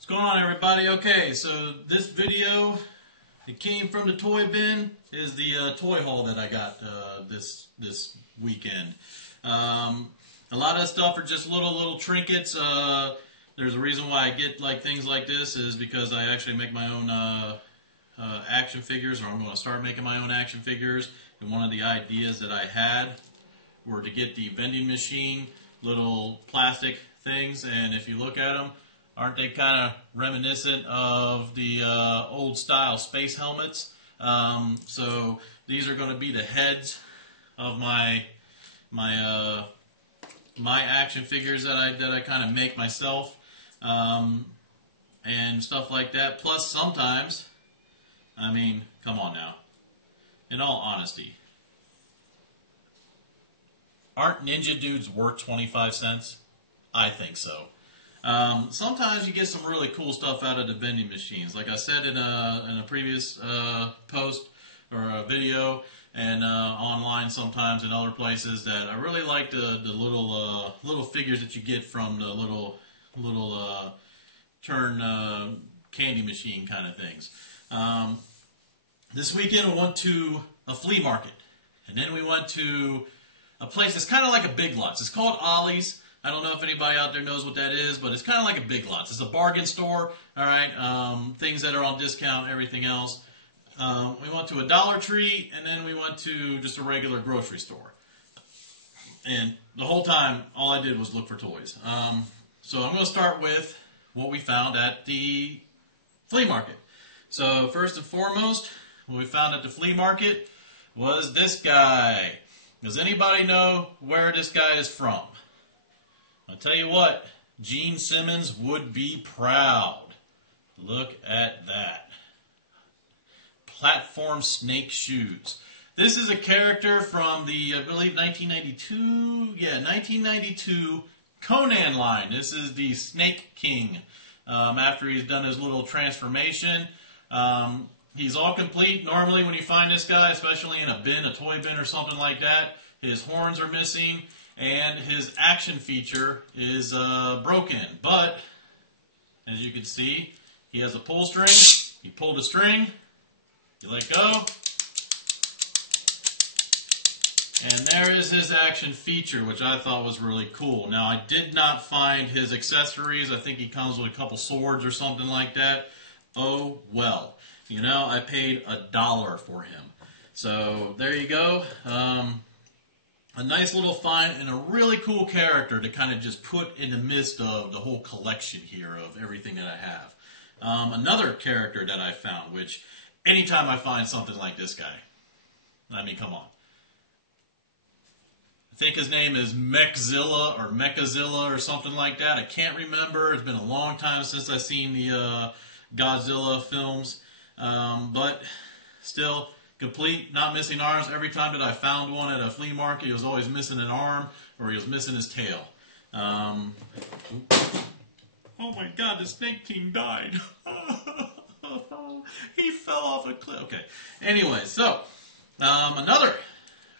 What's going on, everybody? Okay, so this video, it came from the toy bin, is the toy haul that I got this weekend. A lot of stuff are just little trinkets. There's a reason why I get like things like this is because I actually make my own action figures, or I'm going to start making my own action figures. And one of the ideas that I had were to get the vending machine little plastic things, and if you look at them, aren't they kind of reminiscent of the old style space helmets? So these are going to be the heads of my action figures that I kind of make myself, and stuff like that. Plus, sometimes, I mean, come on now. In all honesty, aren't Ninja Dudes worth 25 cents? I think so. Sometimes you get some really cool stuff out of the vending machines. Like I said in a previous post or a video, and online sometimes in other places, that I really like the little figures that you get from the little turn candy machine kind of things. This weekend we went to a flea market, and then we went to a place that's kind of like a Big Lots. It's called Ollie's. I don't know if anybody out there knows what that is, but it's kind of like a Big Lots. It's a bargain store, all right, things that are on discount, everything else. We went to a Dollar Tree, and then we went to just a regular grocery store. And the whole time, all I did was look for toys. So I'm going to start with what we found at the flea market. So first and foremost, what we found at the flea market was this guy. Does anybody know where this guy is from? I'll tell you what, Gene Simmons would be proud. Look at that. Platform snake shoes. This is a character from the, I believe, 1992 Conan line. This is the Snake King. After he's done his little transformation, he's all complete. Normally when you find this guy, especially in a bin, a toy bin or something like that, his horns are missing and his action feature is broken. But, as you can see, he has a pull string. You pull the string, you let go, and there is his action feature, which I thought was really cool. Now, I did not find his accessories. I think he comes with a couple swords or something like that. Oh, well. You know, I paid $1 for him. So, there you go. A nice little find and a really cool character to kind of just put in the midst of the whole collection here of everything that I have. Another character that I found, which anytime I find something like this guy, I mean, come on. I think his name is Mechzilla or Mechazilla or something like that. I can't remember. It's been a long time since I've seen the Godzilla films. But still, complete, not missing arms. Every time that I found one at a flea market, he was always missing an arm or he was missing his tail. Oh my God, the Snake King died. He fell off a cliff. Okay. Anyway, so another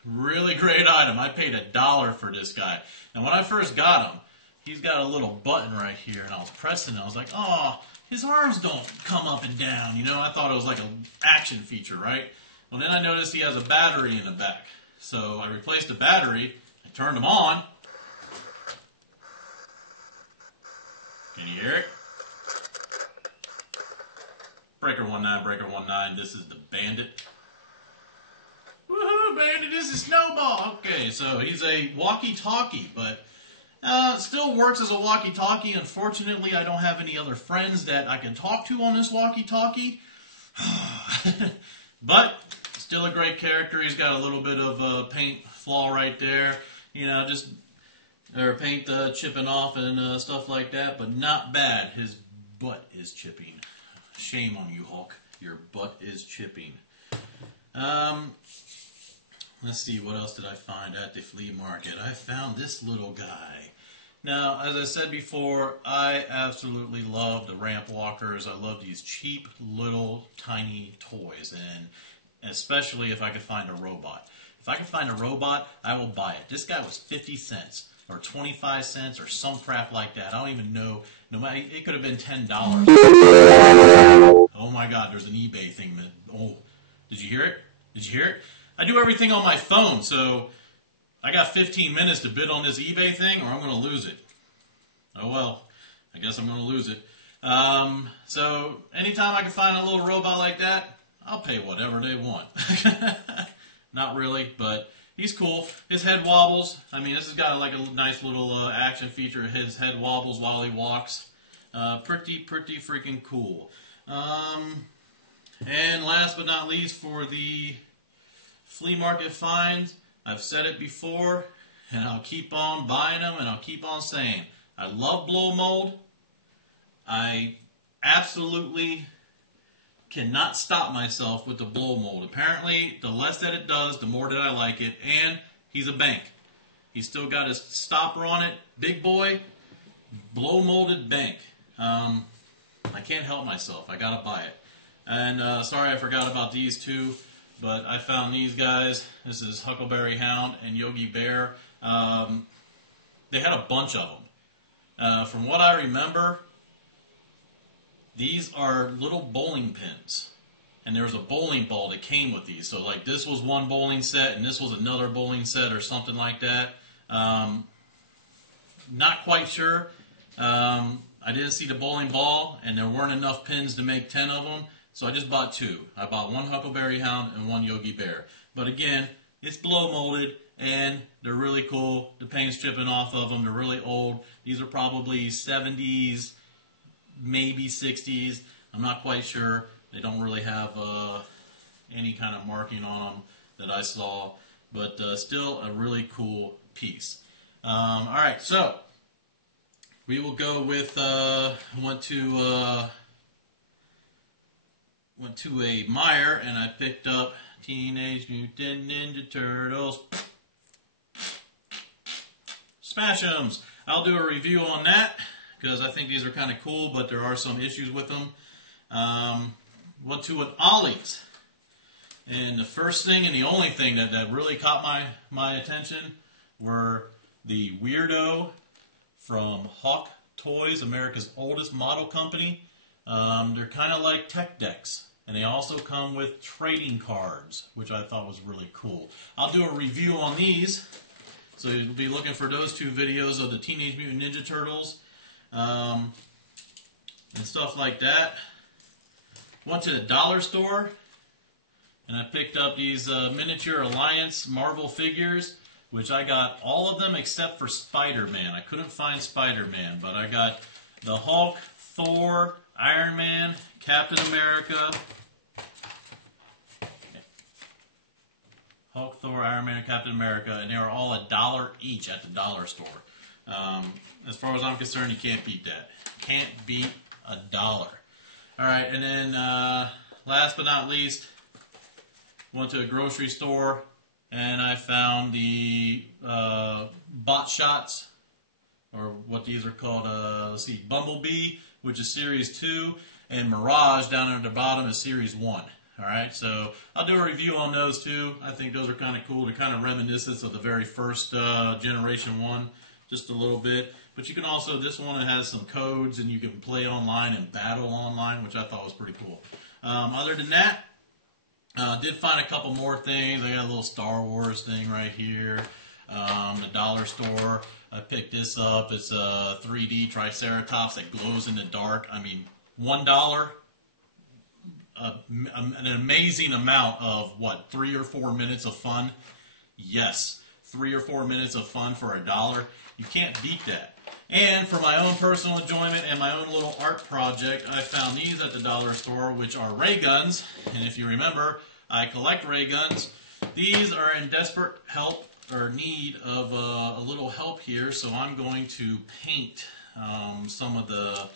really great item. I paid $1 for this guy. And when I first got him, he's got a little button right here, and I was pressing it. I was like, oh, his arms don't come up and down. You know, I thought it was like an action feature, right? Well, then I noticed he has a battery in the back. So I replaced the battery. I turned him on. Can you hear it? Breaker 19, Breaker 19. This is the Bandit. Woohoo, Bandit, this is Snowball. Okay, so he's a walkie-talkie, but still works as a walkie-talkie. Unfortunately, I don't have any other friends that I can talk to on this walkie-talkie. But still a great character. He's got a little bit of paint flaw right there. You know, just or paint chipping off and stuff like that, but not bad. His butt is chipping. Shame on you, Hulk. Your butt is chipping. Let's see, what else did I find at the flea market? I found this little guy. Now, as I said before, I absolutely love the ramp walkers. I love these cheap little tiny toys, and especially if I could find a robot. If I can find a robot, I will buy it. This guy was 50 cents. or 25 cents or some crap like that. I don't even know. No matter, it could have been $10. Oh my God, there's an eBay thing. Oh, did you hear it? Did you hear it? I do everything on my phone, so I got 15 minutes to bid on this eBay thing, or I'm going to lose it. Oh well, I guess I'm going to lose it. So anytime I can find a little robot like that, I'll pay whatever they want. Not really, but he's cool. His head wobbles. I mean, this has got like a nice little action feature. His head wobbles while he walks. Pretty freaking cool. And last but not least, for the flea market finds, I've said it before, and I'll keep on buying them, and I'll keep on saying, I love blow mold. I absolutely cannot stop myself with the blow mold. Apparently, the less that it does, the more that I like it. And he's a bank. He's still got his stopper on it. Big boy, blow molded bank. I can't help myself. I gotta buy it. And sorry I forgot about these two, but I found these guys. This is Huckleberry Hound and Yogi Bear. They had a bunch of them. From what I remember, these are little bowling pins, and there was a bowling ball that came with these. So like this was one bowling set, and this was another bowling set, or something like that. Not quite sure. I didn't see the bowling ball, and there weren't enough pins to make 10 of them, so I just bought 2. I bought one Huckleberry Hound and one Yogi Bear. But again, it's blow molded, and they're really cool. The paint's chipping off of them. They're really old. These are probably 70s, maybe 60s. I'm not quite sure. They don't really have any kind of marking on them that I saw, but still a really cool piece. All right, so we will go with went to a Meijer, and I picked up Teenage Mutant Ninja Turtles. Smash 'ems. I'll do a review on that because I think these are kind of cool, but there are some issues with them. Went to an Ollie's, and the first thing and the only thing that really caught my attention were the Weirdo from Hawk Toys, America's oldest model company. They're kind of like tech decks, and they also come with trading cards, which I thought was really cool. I'll do a review on these, so you'll be looking for those 2 videos of the Teenage Mutant Ninja Turtles and stuff like that. Went to the dollar store, and I picked up these miniature Alliance Marvel figures, which I got all of them except for Spider-Man. I couldn't find Spider-Man, but I got the Hulk, Thor, Iron Man, Captain America. Hulk, Thor, Iron Man, and Captain America, and they were all $1 each at the dollar store. As far as I'm concerned, you can't beat that. Can't beat $1. All right, and then last but not least, went to a grocery store, and I found the Bot Shots, or what these are called, let's see, Bumblebee, which is Series 2, and Mirage down at the bottom is Series 1. All right, so I'll do a review on those 2. I think those are kind of cool. They're kind of reminiscent of the very first Generation 1, just a little bit. But you can also, this one has some codes, and you can play online and battle online, which I thought was pretty cool. Other than that, did find a couple more things. I got a little Star Wars thing right here. The dollar store, I picked this up. It's a 3D Triceratops that glows in the dark. I mean, $1, an amazing amount of, what, 3 or 4 minutes of fun? Yes, 3 or 4 minutes of fun for $1. You can't beat that. And for my own personal enjoyment and my own little art project, I found these at the dollar store, which are ray guns. And if you remember, I collect ray guns. These are in desperate help or need of a little help here, so I'm going to paint some of the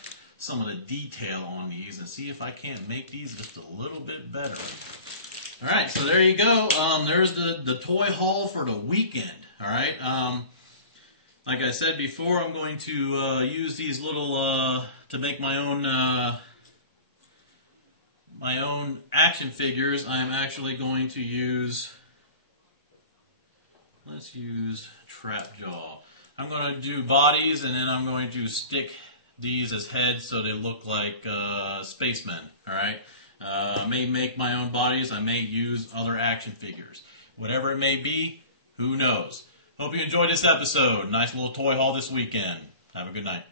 detail on these and see if I can't make these just a little bit better. All right, so there you go. There's the toy haul for the weekend. All right. Like I said before, I'm going to use these little to make my own action figures. I'm actually going to use. Let's use Trapjaw. I'm going to do bodies, and then I'm going to stick these as heads so they look like spacemen. All right. I may make my own bodies. I may use other action figures. Whatever it may be, who knows? Hope you enjoyed this episode. Nice little toy haul this weekend. Have a good night.